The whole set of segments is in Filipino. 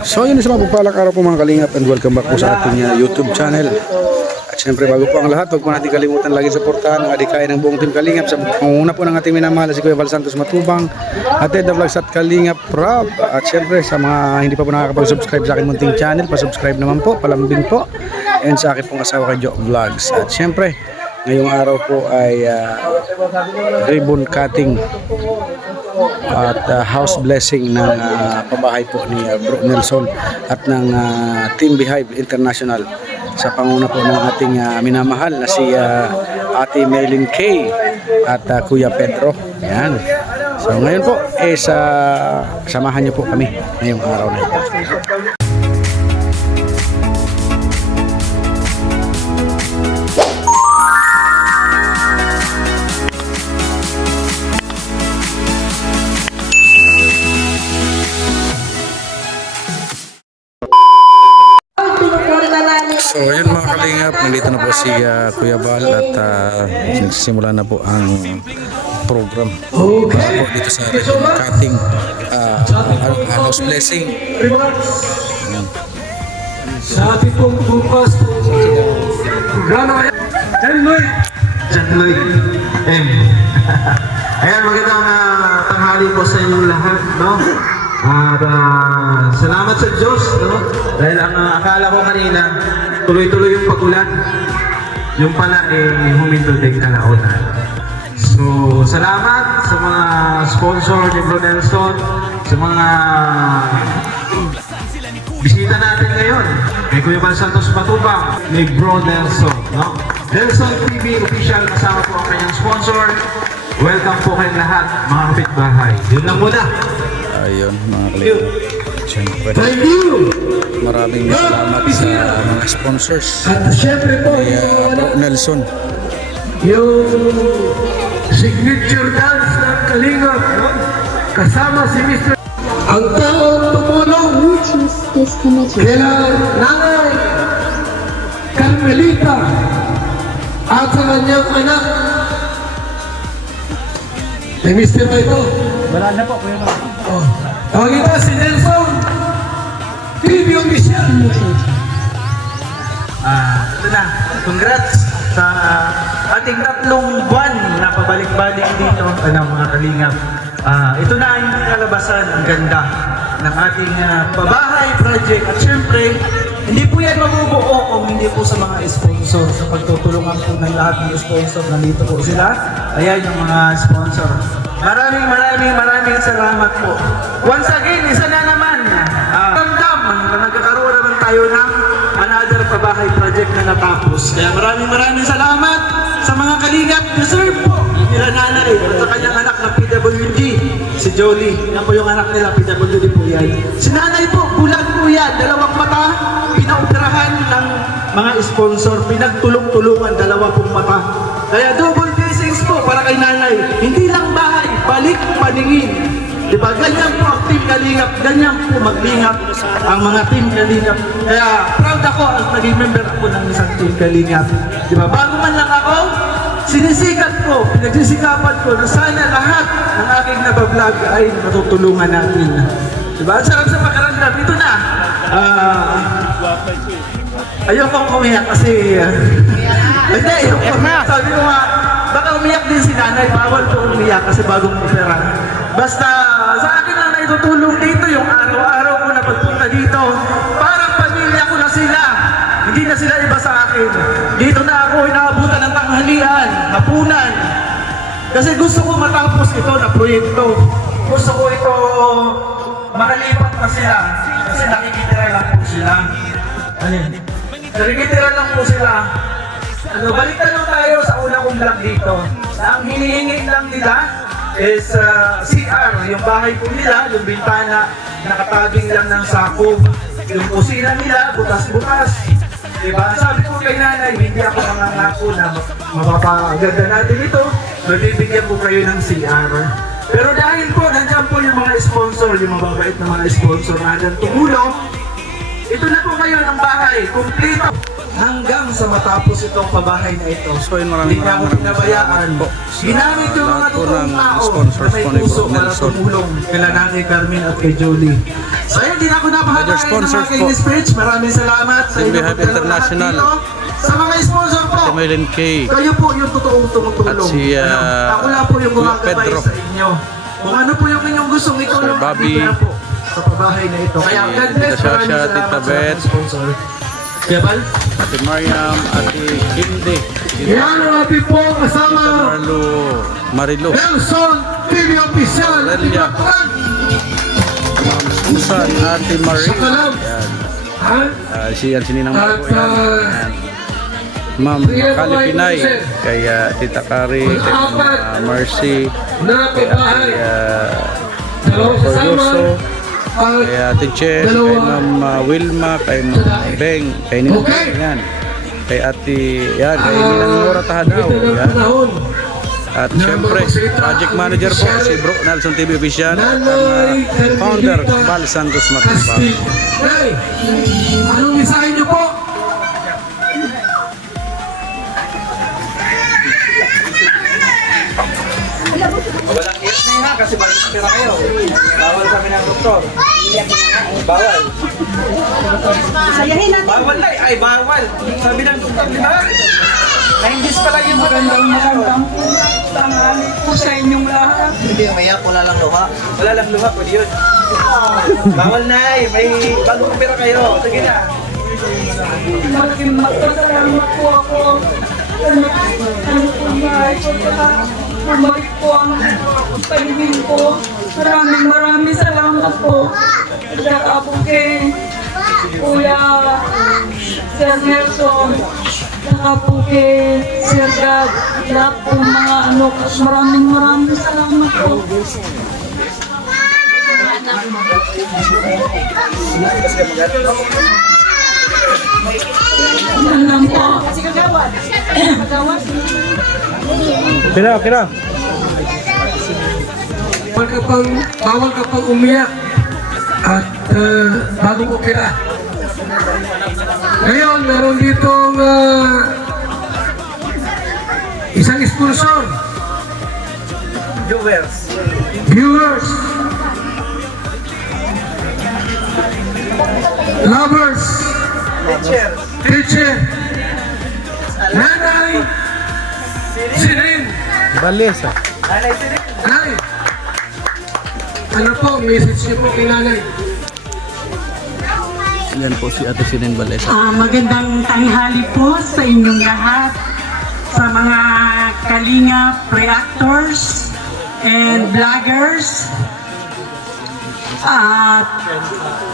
So yun, isang mapagpalang araw po mga kalingap and welcome back po sa ating YouTube channel. At syempre bago po ang lahat, huwag po natin kalimutan lagi suportahan ang adikain ng buong team Kalingap sa pangunguna po ng ating minamahal si Kuya Val Santos Matubang at Ted the Vlogs at Kalingap Rob. At syempre sa mga hindi pa po nakakapag-subscribe sa aking munting channel, pa-subscribe naman po, palambing po, and sa akin pong asawa kay Joe Vlogs. At syempre ngayong araw po ay ribbon cutting at house blessing ng pabahay po ni Bro Nelson at ng Team Beehive International sa panguna po ng ating minamahal na si Ate Maylin K at Kuya Pedro. Yan. So ngayon po samahan niyo po kami ngayong araw na ito. So yun mga kalingap, nandito na po si Kuya Val at nagsisimula na po ang program para po dito sa ribbon cutting house blessing. Sa ating pong bukas programa John Lloyd M. Ayan, magandang tanghali po sa inyong lahat, no? At salamat sa Diyos, no? Dahil ang akala ko kanina tuloy-tuloy yung pagulan, yung pala huminto din kalaunan. So salamat sa mga sponsor ni Bro Nelson, sa mga bisita natin ngayon, kay Kuya Val Santos Matubang, ni Bro Nelson, no? Nelson TV official, kasama po ang kanyang sponsor. Welcome po kayong lahat, mga kapitbahay. Yun lang muna. Ayun mga kalingap, siyempre maraming salamat sa mga sponsors At siyempre po, kay Bro Nelson. yung signature dance ng Kalingap, no? Kasama si Mr. Ang taong tumulong Bluetooth disconnected. kila Nanay Carmelita at sa kanyang anak. May Mr. ba ito? Wala na po, Kuya Val. Oh. Tawag ito si Nelson TV official. Ito na, congrats sa ating 3 buwan na pabalik-balik dito mga kalingap. Ito na ang kalabasan, ang ganda ng ating pabahay project. At syempre, hindi po yan mabubuo kung hindi po sa mga sponsor. Sa pagtutulungan po ng lahat ng sponsor, nandito po sila. Ayan yung mga sponsor. Maraming salamat po. Once again, isa na naman. Ramdam na nagkakaroon naman tayo ng another pabahay project na natapos. Kaya maraming salamat sa mga kalingap. Deserve po nila nanay at sa kanyang anak na PWD, si Jolie. Yan po yung anak nila, PWD po yan. Si nanay po, bulag po yan. 2 mata, pinaoperahan ng mga sponsor. Pinagtulong-tulungan, 2 mata. Kaya double blessings po para kay nanay. Hindi lang bahay, balik paningin. Diba? Ganyan po ang Team Kalingap, ganyan po maglingap ang mga Team Kalingap. Kaya proud ako at naging member ako ng isang Team Kalingap. Diba? Bago man lang ako, sinisikat ko, pinagsisikapan ko na sana lahat ng aking nabablog ay matutulungan natin. Diba? Ang sarap sa pakaramdam. Ito na. Ayokong umiyak kasi hindi, ayokong. Sabi ko nga, baka umiyak din si nanay. Bawal po umiyak kasi bagong opera. Basta sa akin lang naitutulong dito yung araw-araw ko na pagpunta dito. Parang pamilya ko na sila. Hindi na sila iba sa akin. Dito na ako inaabutan ng tanghalian, hapunan. Kasi gusto ko matapos ito na proyekto. Gusto ko ito makalipat na sila. Kasi nakikitira lang po sila. Nakikitira lang po sila. Balik na lang tayo sa una kong vlog dito. Ang hinihingi lang nila is CR, yung bahay po nila, yung bintana, nakatabing lang ng sako. Yung kusina nila, butas-butas. Diba? Sabi ko kay nanay, hindi ako mangangako na mapapaganda natin ito. Mabibigyan ko kayo ng CR. Pero dahil po, nandiyan po yung mga sponsor, yung mababait na mga sponsor na tumulong, ito na po ngayon ang bahay, kumplito. hanggang sa matapos itong pabahay na ito. So yun, maraming Hindi niya ako salamat pinabayaan. po sa Ginamit yung mga lahat po totoong ng tao sponsors na may po ni puso Bro para Nelson. tumulong kila Nanay Carmen at kay Jolie. So yun, di na ako napahalayan Major ng sponsors mga kainis po. Page. Maraming salamat sa Team inyo Behind po dalawa lahat International. dito. Sa mga sponsor po, Si Maylin K. kayo po yung totoong tumutulong. At si, Ako lang po yung gumagabay Pedro. sa inyo. Kung ano po yung inyong gustong itulong, Sir Bobby. dito na po sa pabahay na ito. Kaya God bless, Tita maraming Shasha, salamat Tita sa mga Beth. sponsor. Kaya Bal? Ate Mariam, Ate Hindi, Yan ang ating po kasama Marilu, Nelson TV Official. Aurelia. Ma'am Susan, Ate Marie. Sa kalab. Yan. Ha? Si Ninang At Marco yan. Yan. Ma'am Kali Pinay, kay Tita Kari, kay Marcy, na kay pabahay. Dalawang kasama. Corioso, At kay Ate Che, kay Ma'am Wilma, kay Ma'am Beng, kay Ninang Okay. yan. Kay Ate, yan, kay Ninang Nora Tahadaw, ito ng yan. panahon. At syempre, project manager po si Bro Nelson TV Official at ang Nanay founder Carmelita Val Santos Matubang. Castig. Hey, anong isahin niyo po? Walang iyak na yun ha, kasi balik pera kayo. Bawal kami ng doktor. Bawal. Bawal na ay bawal. Sabi ng doktor, di ba? 90s pa lang yung magandang tanghali po sa inyong lahat. Hindi umiyak, wala lang luha. Wala lang luha, pwede yun. Bawal na ay, may bagong pera kayo. Sige na. Malaking magpasalamat po ako. Ano po bahay ko lahat. Bumalik po ang pahingin ko. Maraming salamat po. Saka po kay Kuya Sir Nelson. Saka po kay Sir Gab. Lahat po mga ano. Maraming salamat po. Yan lang po. Kira. Bawal ka pang umiyak. At bago ko kila. Ngayon, meron ditong isang sponsor. Viewers. Lovers. Teacher. Nanay. Sinin. Balesa. Nay. Ano po, message niyo po kay nanay. Yan po si Ate Sinen Balesa. Magandang tanghali po sa inyong lahat, sa mga kalingap reactors and vloggers, at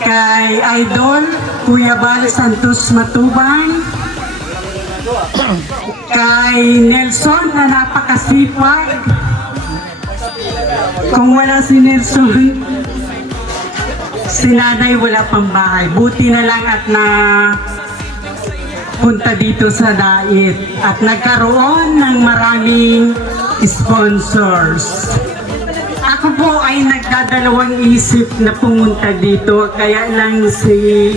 kay Idol Kuya Val Santos Matubang, kay Nelson na napakasipag. Kung wala si Nelson, si nanay wala pang bahay. Buti na lang at na punta dito sa Dait at nagkaroon ng maraming sponsors. Ako po ay nagdadalawang isip na pumunta dito, kaya lang si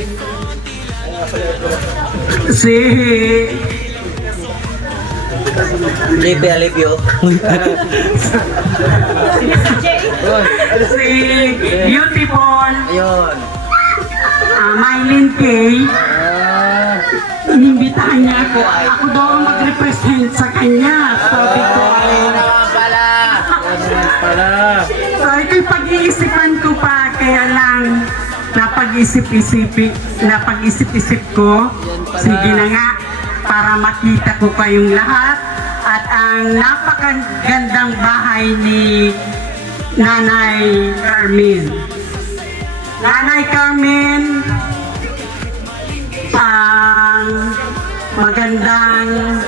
JP Alipio. si Beautiful Ayun. Mylene Kay, inimbitahan niya ako. Ako daw ang mag-represent sa kanya. Sabi ko ay so ito'y pag-iisipan ko pa, kaya lang napag-isip-isip ko. Sige na nga, para makita ko kayong lahat at ang napakagandang bahay ni Nanay Carmen. Nanay Carmen, ang magandang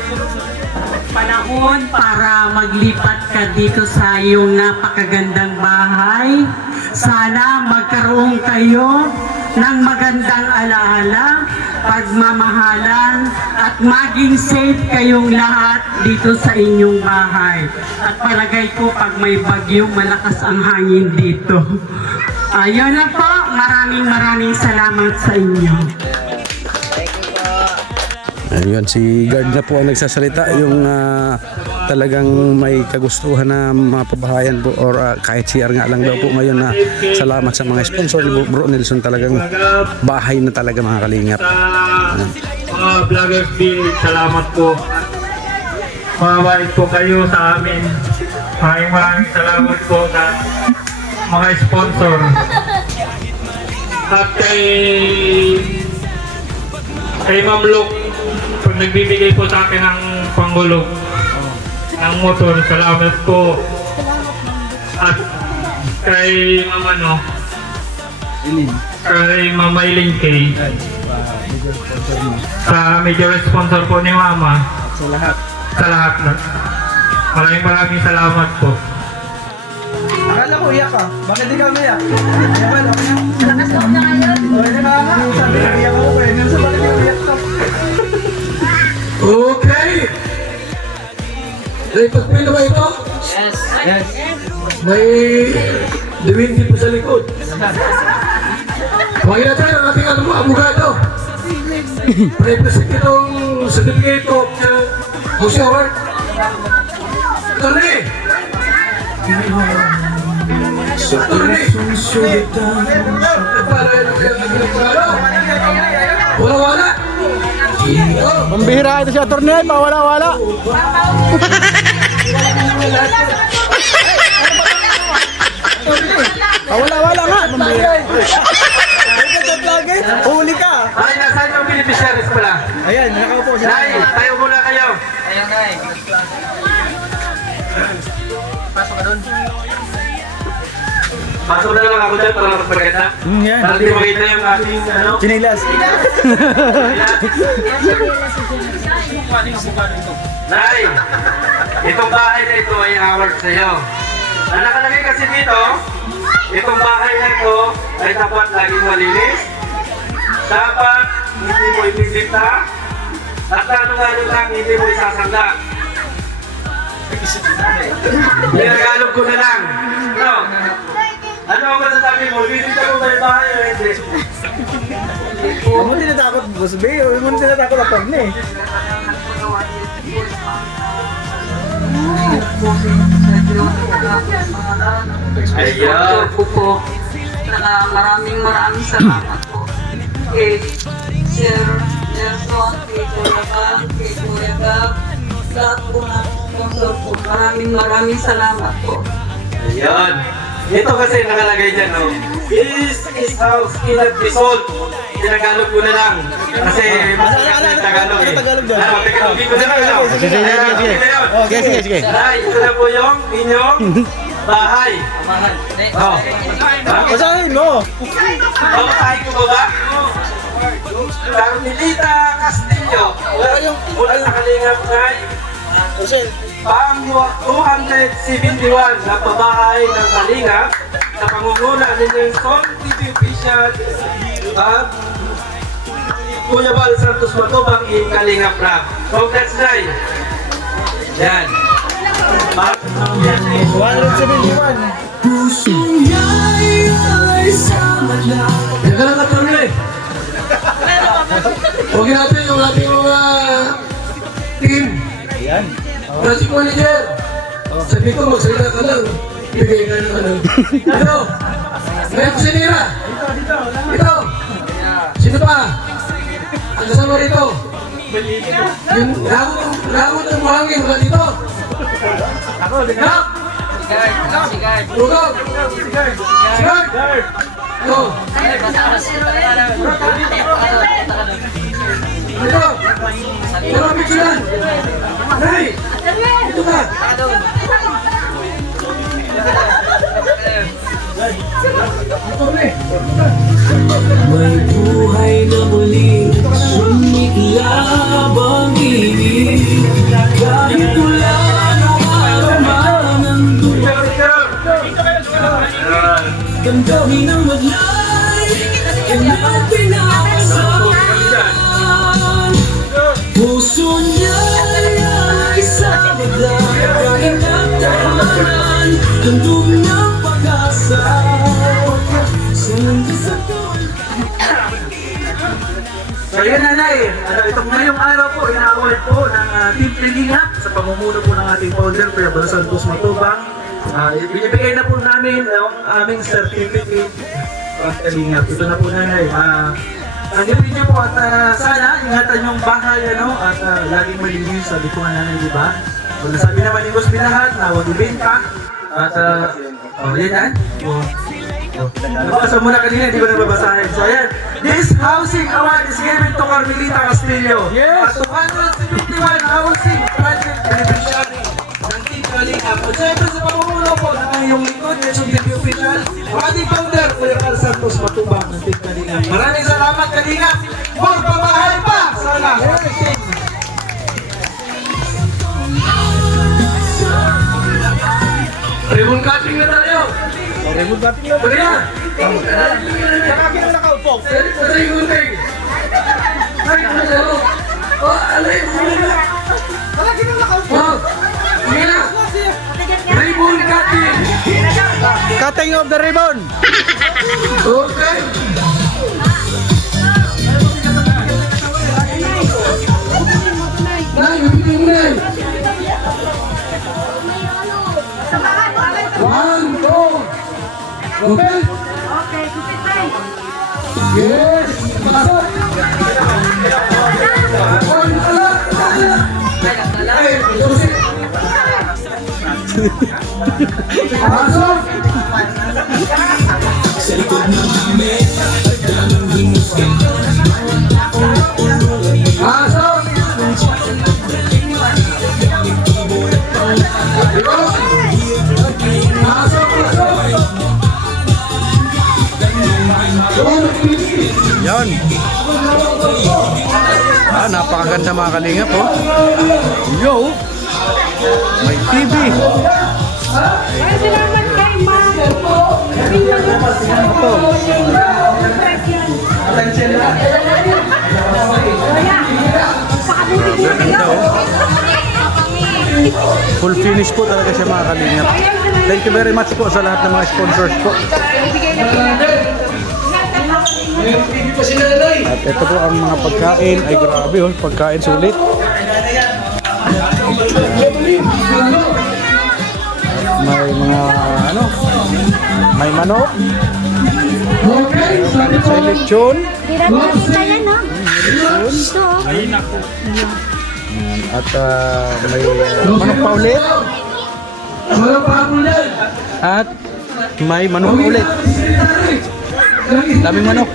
panahon para maglipat ka dito sa iyong napakagandang bahay. Sana magkaroon kayo ng magandang alaala, pagmamahalan, at maging safe kayong lahat dito sa inyong bahay. At palagay ko pag may bagyo, malakas ang hangin dito. Ayun na po, maraming salamat sa inyo. Ayun, si guard na po ang nagsasalita, yung talagang may kagustuhan na mapabahayan po or kahit CR nga lang daw po ngayon na salamat sa mga sponsor ni Bro Nelson, talagang bahay na talaga mga kalingap. Mga vloggers din, salamat po. Mabait po kayo sa amin. Maraming salamat po sa mga sponsor. At kay Ma'am Luke, pag nagbibigay po sa akin ng panggulog ng motor, salamat po. At kay Ma'am kay Ma'am Eileen Kay, sa major sponsor po ni Mama, sa lahat na. Maraming salamat po. Akala ko iyak ka. Bakit di ka umiyak? Yaman, okay na. Lakas loob na ngayon. Okay na nga. Sabi na iyak ako eh. Nasa balik yung iyak ka. Okay! Lipat mo na ba ito? Yes. May divinity po sa likod. Huwag na tayo ang ating abogado. Represent itong certificate of Jose Howard. Attorney! Wala-wala! Pambihira ito si attorney, pawala-wala. Pawala-wala nga, pambihira. Huli ka. Ay, nasaan yung beneficiaries pala? Ayan, nakaupo siya. Nay, tayo muna kayo. Ayun na eh. Pasok ka doon. Pasok na lang ako dyan para magpagkita. Yan. Para di makita yung ating ano. Chinilas. Nay, itong bahay na ito ay award sa'yo. Ang nakalagay kasi dito, itong bahay na ito ay dapat laging malinis. Dapat hindi mo ibibita. At lalo-lalo lang hindi mo isasangla. Pinagalog ko na lang. No? Ano ang masasabi mo? Bibita mo ba yung bahay o hindi? Huwag mo tinatakot, Boss B. Huwag mo tinatakot ako eh. Ayan. po. Maraming salamat po. Kay Sir Nelson, kay Kuya Gab, kay Kuya Gab, lahat po na sponsor po. Maraming salamat po. Ayan. Ito kasi nakalagay dyan, no? This is house cannot be sold. Tinagalog ko na lang. Kasi mas maganda yung Tagalog eh. Ano, Tagalogin ko na lang. Ano? Sige. Nay, ito na po yung inyong bahay. Oh. Basahin mo. Babasahin ko ba ba? Carmelita Castillo. Mula sa Kalingap Nay. Pang 271 na pabahay ng Kalingap sa pangunguna ni Nelson TV Official at Kuya Val Santos Matubang in Kalingap Rap. Congrats, Nay! Yan. 171. Yan ka lang katulad. Huwag natin yung ating mga team. Ayan. Project manager. Sabi ko, magsalita ka lang. Bigay ka ng ano. Ito. Ngayon si Nira. Ito. Sino pa? Ang kasama rito. Yung lagot ng buhangin. Wala dito. Ako, Nak. Sigard. Lugog. Sigard. Ito. Ito. Ito ang picturean. Hey! Ito ka. May buhay na muling sumiklab ang ibig. Kahit wala ng araw ng dulo, damdamin ang maglay, kanyang pinapasahan. Puso niya ay sa bagay, kahit handog ng pag-asa. Sa So yun nanay, itong ngayong araw po, ina-award po ng Team Kalingap sa pamumuno po ng ating founder, Kuya Val Santos Matubang. Binibigay na po namin ang aming certificate of Kalingap. Ito na po nanay. Andipin niyo po at sana ingatan yung bahay at laging malinis, sabi ko nga nanay, di ba? Kung nasabi naman ni Boss lahat na huwag ibenta at yan. Nabasa muna kanina, hindi ko na babasahin. So ayan, this housing award is given to Carmelita Castillo. At 251 housing project beneficiary ng Team Kalingap. At syempre sa pamumuno po ng iyong lingkod, Quezon TV Official, ating founder, Kuya Val Santos Matubang ng Team Kalingap. Maraming salamat Kalingap! More pamahay pa! Sana! Ribbon cutting na tayo! Ribbon cutting na tayo! Nakaki na nakaupo! Ribbon cutting! Ribbon cutting! Cutting of the ribbon! Okay! One, two. Okay? Yes! Pasok! One, ay, susi! Pasok! Sa likod ng mesa, daming himusgan. Pasok! Yan. Napakaganda mga kalingap oh. Yo. May TV. Salamat kay Ma'am. Ganda oh. Full finish po talaga siya mga kalingap. Thank you very much po sa lahat ng mga sponsors po. At ito po ang mga pagkain. Ay grabe oh, pagkain sulit. May mga may manok. May lechon. At may manok pa ulit. At may manok ulit. Daming manok.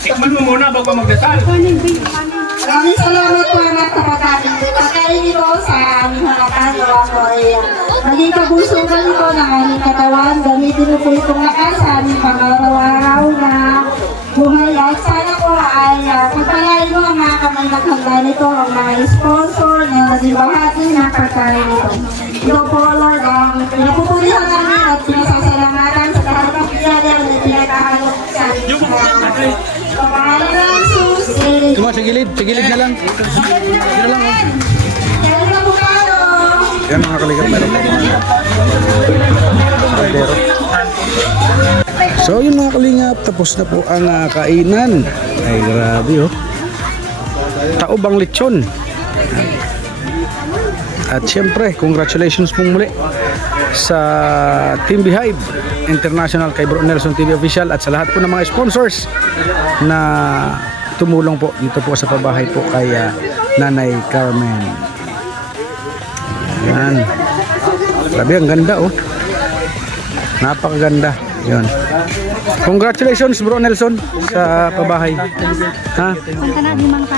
Tikman mo muna bago magdasal. Maraming salamat po mga kapatid. Pagkain nito sa aming harapan o ako ay maging kabusugan nito ng aming katawan. Gamitin mo po itong lakas sa aming pang-araw-araw na buhay. At sana po ay pagpalain mo ang mga kamay-naghanda nito, ang mga sponsor na naging bahagi ng pagkain nito. Ito po, Lord, ang pinapupulihan namin at pinasasalamatan sa lahat ng piyada na pinagkahalok sa aming harapan. Sa pangalan ng Jesus, Tuma sa gilid na lang. Sige na lang oh. Yan mga kalingap, meron pa mga kaldero. So yun mga kalingap, tapos na po ang kainan. Ay grabe oh. Taobang lechon. At syempre, congratulations pong muli sa Team Beehive International, kay Bro Nelson TV Official at sa lahat po ng mga sponsors na tumulong po dito po sa pabahay po kay Nanay Carmen. Yan. Grabe, ang ganda oh. Napakaganda. Yun. Congratulations Bro Nelson sa pabahay. Ha? Saan ka na, di mang